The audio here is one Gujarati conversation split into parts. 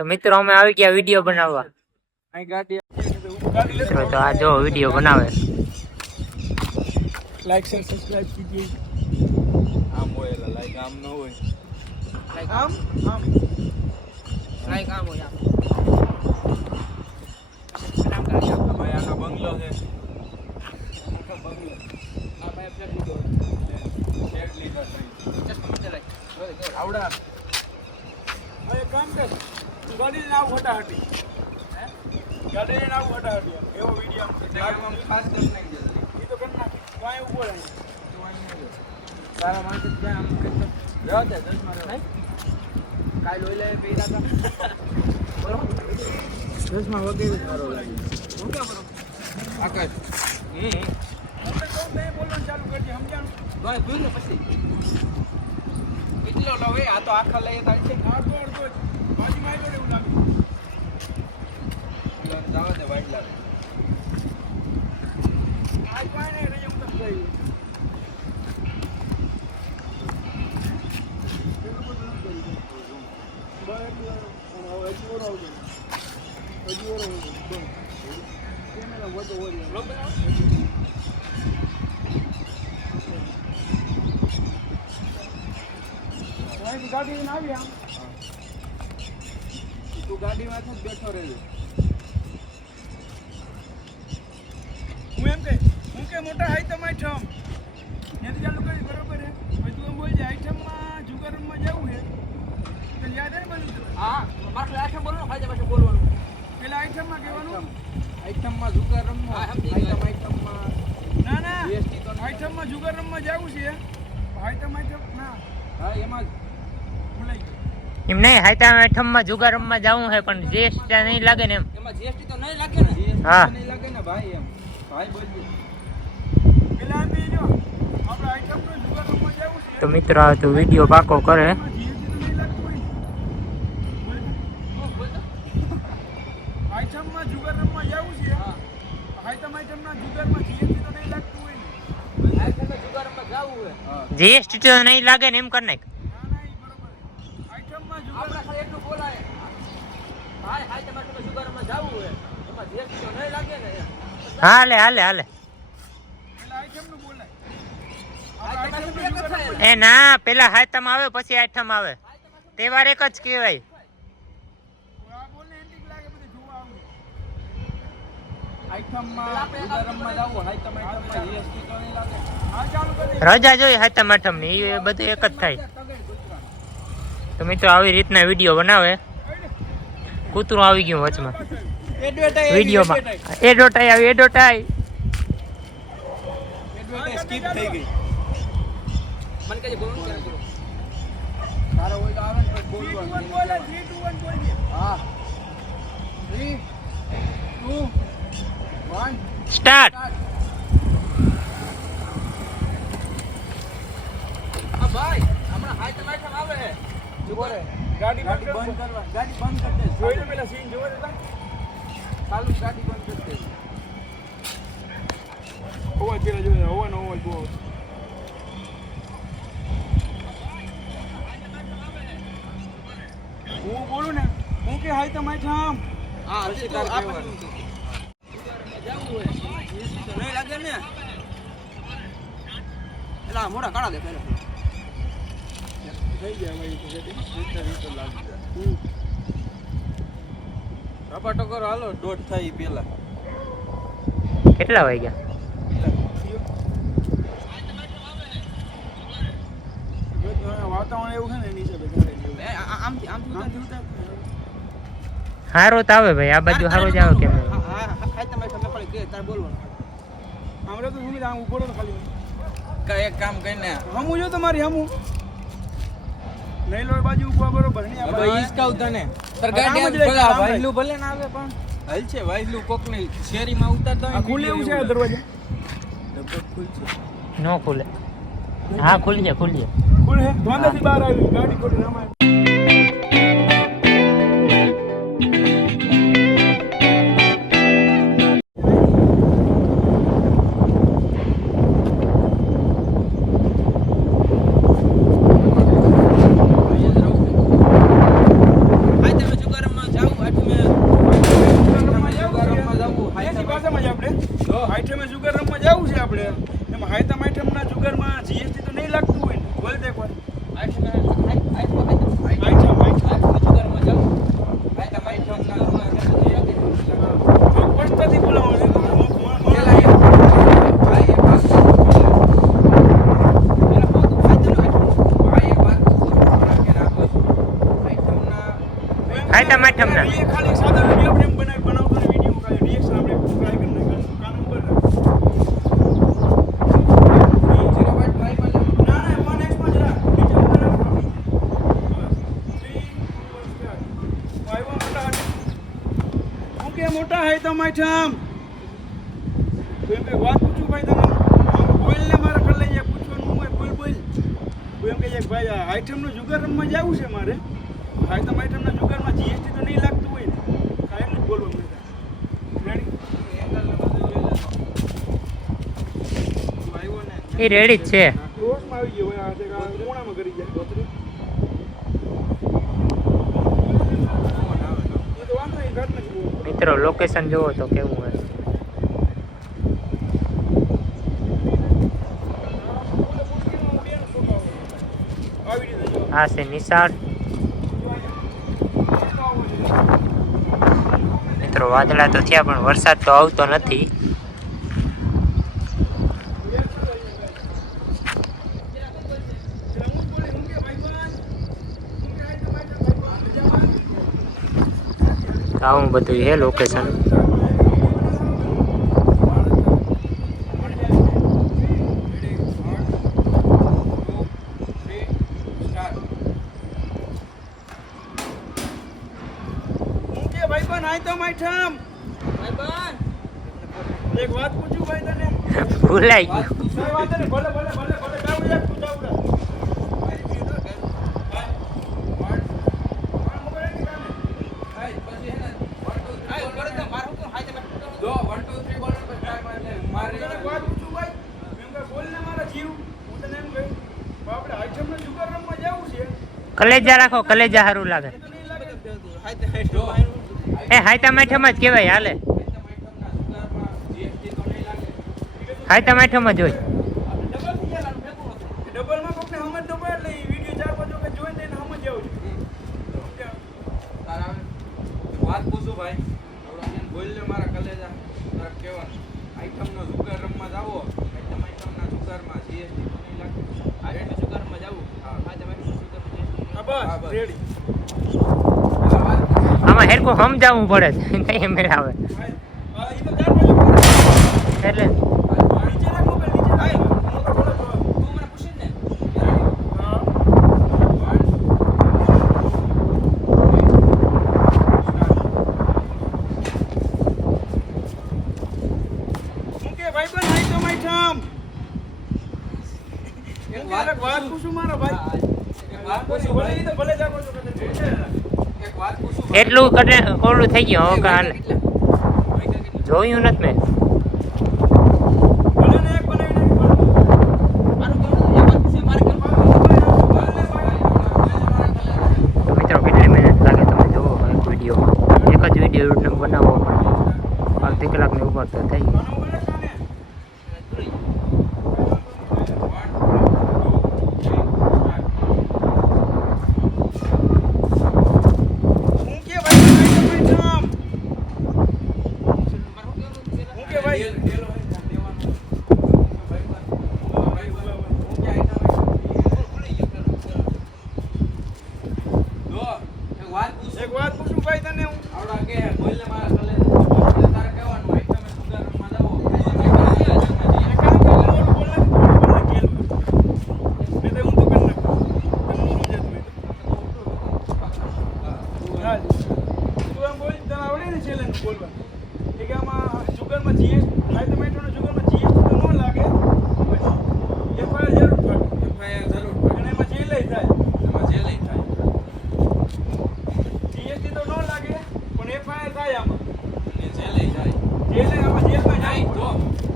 તો મિત્રો અમે આવી ગયા વિડીયો બનાવવા. મિત્રો તો આ જો વિડીયો બનાવે. લાઈક શેર સબસ્ક્રાઇબ કીजिए. આમ હોય લાઈક આમ ન હોય. લાઈક આમ લાઈક આમ હોય. નામ કાઢી આપો ભાઈ. આનો બંગલો છે. મોટો બંગલો. આ ભાઈ ફ્લેટ લીધો. ફ્લેટ લીધો છે. ચશ્મા મત લાય. આવડા. હવે કામ કર. ગાડી નાવ ફટાફટી. હે? ગાડી નાવ ફટાફટી. એવો વિડિયો આમ ખાસ કરી નાખી દે. એ તો કર નાખ. વાય ઉભો રહે. તો વાય ન સારા માણસ ત્યાં આમ કરતો. રહ્યો તે 10 માં રહે. કાઈ લોઈ લે પીરા તા. બરોબર. 10 માં વગેરે મારો લાગી. હું ક્યાં બરો? આકાશ. હું તો બે બોલવાનું ચાલુ કરજે સમજાણું. ભાઈ જોઈ લે પછી. કેટલો લવે આ તો આખા લઈએ તારી છે. અડધો અડધો બાજી માં આવ્યો એવું લાગે. જાવા દે વાઈટ લાગે. આજ પાય ને રહી હું તમ ગઈ. ગાડી ને આવ્યા તું ગાડીમાં જ બેઠો રહેજો. હું એમ કે મોટા આઈટમ ત્યાંથી ચાલુ કરી બરોબર હે. પછી તું એમ બોલજે આઈટમમાં જુગારમાં જવું છે તો યાદ હે ને બધું. હા મારે આઈટમ બોલવાનું ફાયદા પાસે બોલવાનું. પેલા આઈટમમાં કહેવાનું આઈટમમાં જુગાર રમવા. આઈટમમાં ના આઈટમમાં જુગાર રમવા જવું છે. આઈટમ ના હા એમાં એમ નહીં આઈટમમાં જુગાર રમવા જવું છે પણ જીએસટી નહીં લાગે ને એમ. એમાં જીએસટી તો નહીં લાગે ને. હા નહીં લાગે ને ભાઈ. એમ ભાઈ બોલજો પેલા આપી જો આપણે આઈટમનો જુગાર રમવા જવું છે. તો મિત્રો આ તો વિડીયો પાકો કરે. આઈટમમાં જુગાર રમવા જવું છે. આઈટમના જુગારમાં જીએસટી તો નહીં લાગતું હોય ને. આઈટમમાં જુગાર રમવા જવું હોય. જીએસટી તો નહીં લાગે ને એમ કર નાખ. આપણા ખાલી એટલું બોલાય ભાઈ આઈટમમાં જુગારમાં જવું હોય એમાં જીએસટી તો નહીં લાગે ને. હાલે પેલા આઈટમનું બોલાય. એ ના પેલા હાઈટમ આવે પછી આઈટમ આવે. તહેવાર એક જ કહેવાય. રજા જોઈ હાઈટમ આઠમ ની એ બધું એક જ થાય. તો મિત્રો આવી રીતના વિડીયો બનાવે. કૂતરું આવી ગયું વચમાં વિડીયોમાં. એડવર્ટાઈ સ્કીપ થઈ ગઈ. મને કઈ બોલવું કરે કરો. સારો હોય તો આવે ને બોલવાનું. 3 2 1 બોલજે. હા 3 2 1 સ્ટાર્ટ. આ ભાઈ હમણાં હાઈ ટમાટમ આવે છે. જુગોરે ગાડી બંધ કરવા. ગાડી બંધ કરી દે. જોઈ લે પેલા સીન જોવે તો ચાલુ ગાડી બંધ કરી દે. ઓવા પેલા જોવે ઓવા બહુ. હું બોલું ને હું કે હાઈ ટમાટમ. હા હજી તાર કહેવાનું. જાવું હોય તો નહીં લાગે ને. એલા મોઢા કાળા દે પેલા. થઈ ગયા ભાઈ તો લાગી જાય. રપાટો કરો હાલો દોઢ થાય પેલા. કેટલા વાગ્યા? વાતાવરણ એવું છે ને નીચે આમથી હારો તો આવે ભાઈ. આ બાજુ હારો જ આવે કેમ? હા તમે કે તાર બોલવાનું. આમરે તો સુમી આમ ઉભો રહો ખાલી. કા એક કામ કરીને હમું જો તમારી હમું નહીં લો બાજુ ઉભા બરોબર નહીં. આપણે ઈસકાવ તને તાર ગાડી ભલા વાઈલું ભલે ના આવે પણ હલ છે. વાઈલું કોકને શેરીમાં ઉતારતો હોય. ખુલે એવું છે દરવાજા. ડબ્બો ખુલશે નો ખુલે. હા ખુલી ખુલે ધોંધાથી બહાર આવી ગાડી ખોલી રમાય. હાયતા માઠમના એ ખાલી સાદા વિડીયો આપણે એમ બનાવતો ને વિડીયો ખાલી રિએક્શન આપણે ટ્રાય કરી નાખવાનું કામ ઉપર ના ના 1x માં જરા બીજો ઉપર ઓકે મોટા હે તો માઠમ તો એમ કે વાત પૂછું ભાઈ તમે બોલ ને મારે કર લઈએ પૂછવાનું હોય બોલ બોલ હું એમ કે ભાઈ આ આઈટમનો જુગાર રમવા જવું છે મારે આઈટમ આઈટમના જુગારમાં જીએસટી તો નહીં લાગતું હોય ને કાંઈ નથી બોલવા મળતા એ રેડી જ છે ક્રોસમાં આવી ગયો હોય આ કોણામાં કરી જાય ગોતરી એ તો વાંધો નહીં ઘટ નથી બોલતો મિત્રો લોકેશન જોવો તો કેવું હોય આ છે નિશાળ મિત્રો વાદળા તો થયા પણ વરસાદ તો આવતો નથી આવું બધું છે લોકેશન એક વાત પૂછું ભાઈ તને ભૂલાઈ ગયું કઈ વાત નહીં ભલે ભલે ભલે ભલે જાવ યાર તું જાવ કલેજા રાખો કલેજા સારું લાગે એ હાયતા માઠમ જ કહેવાય હાલે હાયતા માઠમ જ હોય ડબલમાં કોકને સમજ ન પડે એટલે ઈ વિડિયો 4-5 વખત જોઈને તેને સમજ આવું છે તારા વાત પૂછું ભાઈ આપણે બોલ લે મારા કલેજા તારા કહેવાનું આઈટમનો જુગાર રમવા જાવો આઈટમના જુગારમાં જીએસટી તો નહીં લાગે આઈટમના જુગારમાં જાવું હા આઈટમના જુગારમાં હા બસ રેડી આમાં હેરકો સમજાવવું પડે કઈ મેળ આવે એટલે એટલું ઓલું થઈ ગયું હવે હાલે જોયું નથી મેં તો મિત્રો કેટલી મહેનત લાગે તમે જોવો એક વિડીયોમાં એક જ વિડીયો બનાવવો પણ અડધી કલાકની ઉપર તો થઈ ગયું એક વાત પૂછું ભાઈ તને હું આવડા કે બોલને મારા કલે તારે કહેવાનું આઈટમ સુગાર માં જાવો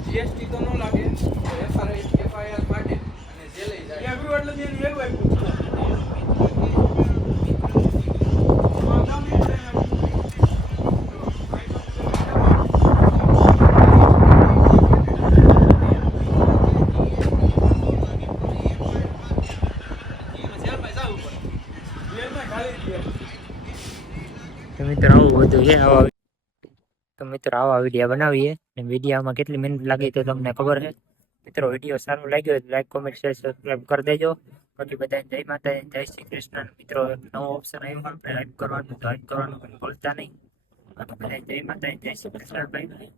જીએસટી તો ન લાગે એફઆઈઆર માટે અને જેલે જાય એગ્રો એટલે જે એવું મિત્રો આવું બધું છે આવા તો મિત્રો આવા વિડીયો બનાવીએ અને વિડીયોમાં કેટલી મહેનત લાગી તો તમને ખબર છે મિત્રો વિડીયો સારો લાગ્યો લાઈક કોમેન્ટ શેર સબસ્ક્રાઈબ કરી દેજો બાકી બધાને જય માતા જય શ્રી કૃષ્ણ. મિત્રો એક નવો ઓપ્શન આવ્યો આપણે હાઈપ કરવાનું, તો હાઈપ કરવાનું પણ ભૂલતા નહીં. બાકી બધાને જય માતા જય શ્રી કૃષ્ણ ભાઈ.